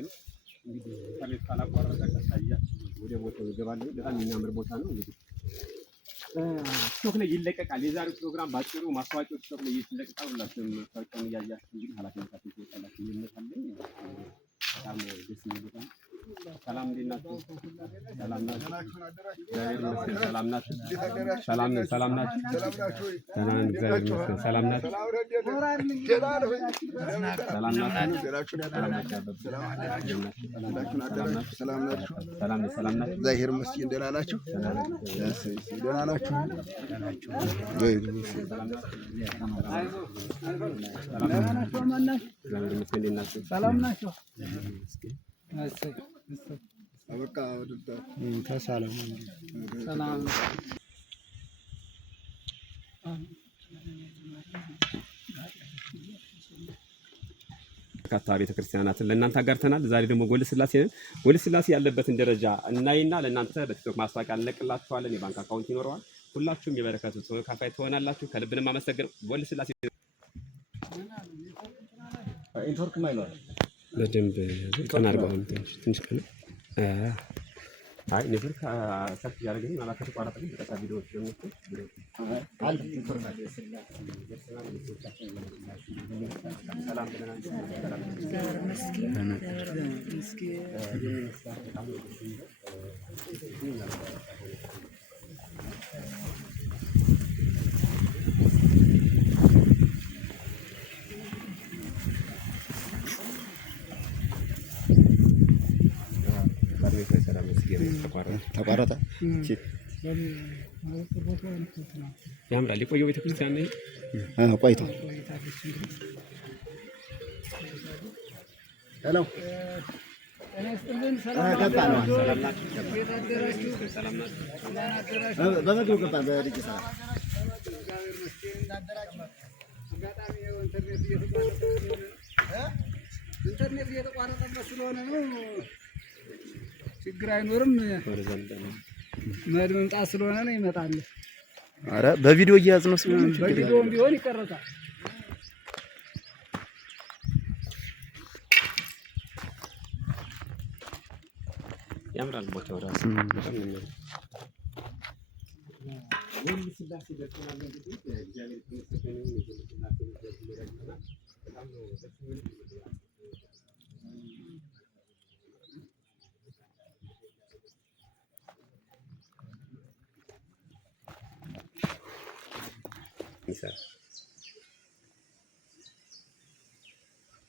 ነው እንግዲህ ከቤት ካላቋረጠ ከታያችሁ ወደ ቦታው ይገባል በጣም የሚያምር ቦታ ነው እንግዲህ ቲክቶክ ላይ ይለቀቃል የዛሬው ፕሮግራም ባጭሩ ማስታወቂያው ቲክቶክ ላይ ይለቀቃል ሁላችሁም ማስታወቂያውን እያያችሁ እንግዲህ ኃላፊነታችሁን ትወጣላችሁ ይመጣልኝ በጣም ደስ የሚል ቦታ ነው ሰላም እንዴት ናችሁ ሰላም ናችሁ ሰላም ናችሁ ሰላም ናችሁ ሰላም ናችሁ ሰላም ናችሁ ሰላም ናችሁ እግዚአብሔር ይመስገን ደህና ናችሁ ደህና ናችሁ ሰላም ናችሁ አበቃ ወደታ ተሳለም ሰላም በርካታ ቤተክርስቲያናትን ለእናንተ አጋርተናል ዛሬ ደግሞ ጎል ስላሴ ያለበትን ደረጃ እናይና ለእናንተ በቲክቶክ ማስታወቂያ እንለቅላችኋለን የባንክ አካውንት ይኖረዋል ሁላችሁም የበረከቱ ተካፋይ ትሆናላችሁ ከልብንም አመሰግናለሁ ጎል ስላሴ ኢንተርክ ማይሏል በደንብ ተናርገው ትንሽ ከነ አይ ኔትወርክ ሰፊ ያደርገኝ ማለት ተቋራጠ ግን በቃ ቪዲዮዎች ደግሞ አንድ ኢንፎርማቲቭ ሰላም ብለናል ተቋረጠ ያምራል የቆየው ቤተክርስቲያን ነው ቆይቷል ሄሎ ኢንተርኔት እየተቋረጠበት ስለሆነ ነው ችግር አይኖርም መምጣት ስለሆነ ነው ይመጣል አረ በቪዲዮ እያያዝነው ስለሆነ በቪዲዮም ቢሆን ይቀርጻል ያምራል ቦታው ራሱ በጣም ነው ወንድ ስላሴ ደርሰናል እንግዲህ እግዚአብሔር ተመስገን በጣም ነው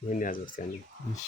ይሄን ያዘው ሲያኒ እሺ